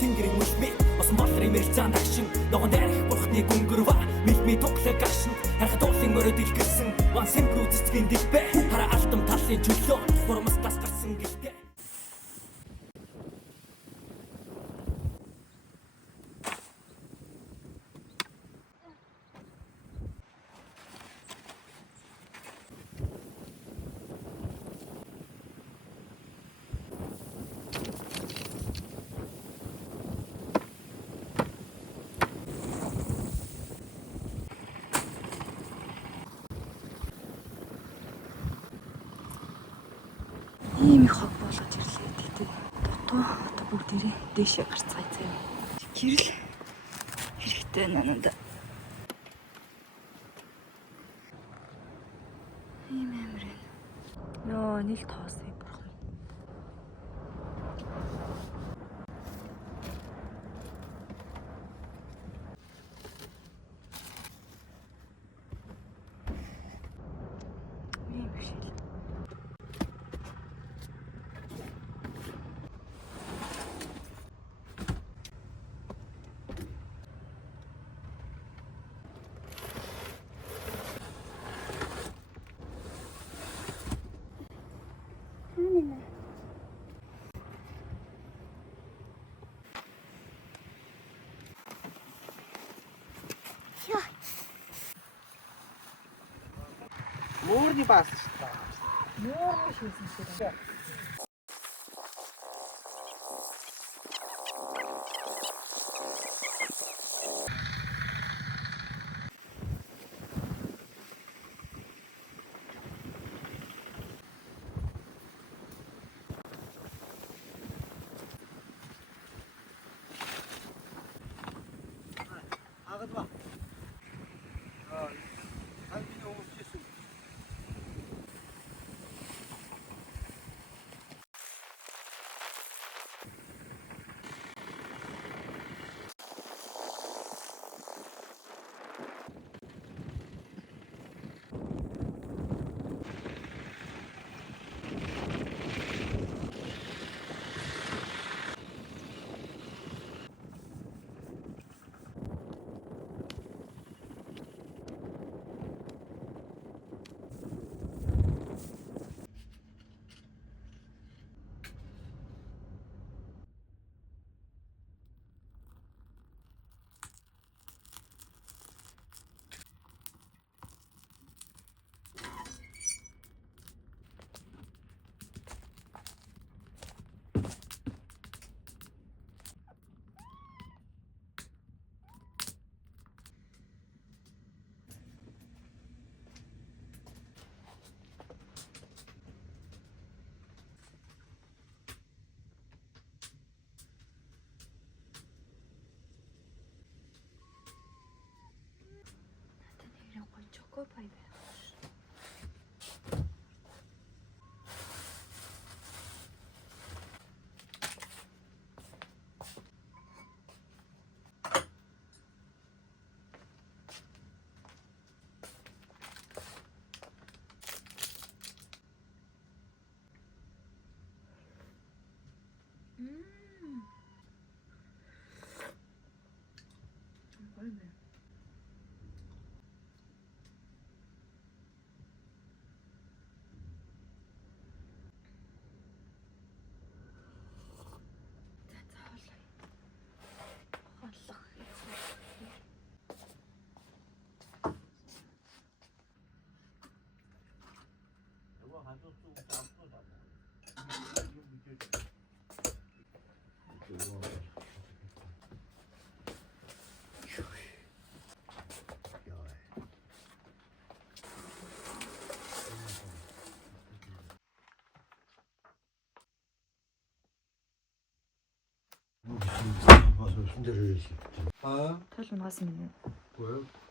тэнгэрийн үлми бас молрын мэрцаан агшин ногоон дайрах бурхны гүнгэрва мэлми тоглог гашин харахад уулын өрөөд илгэрсэн ван сэмрүү цэцгийн дилбэ хараа алтан талын чөлөө хурамс тас гарсан гэлтэй. Ийм их хог болгож ирлээ. Тэгтээ дутуу одоо бүгдээрээ дээшээ гарцгаая заяа. Гэрэл хэрэгтэй надад. Ийм амир байна. Йоо, нийл тоосыг бурхан. Ийм биш л. Муурны бас ч та. Муурны шийсэн шиг. Агад ба. Албины өмчсөн. Choco pie байна. Гоё байна. Бас өсөн дээр ирсэн. Тол унгаас минь. Үгүй ээ.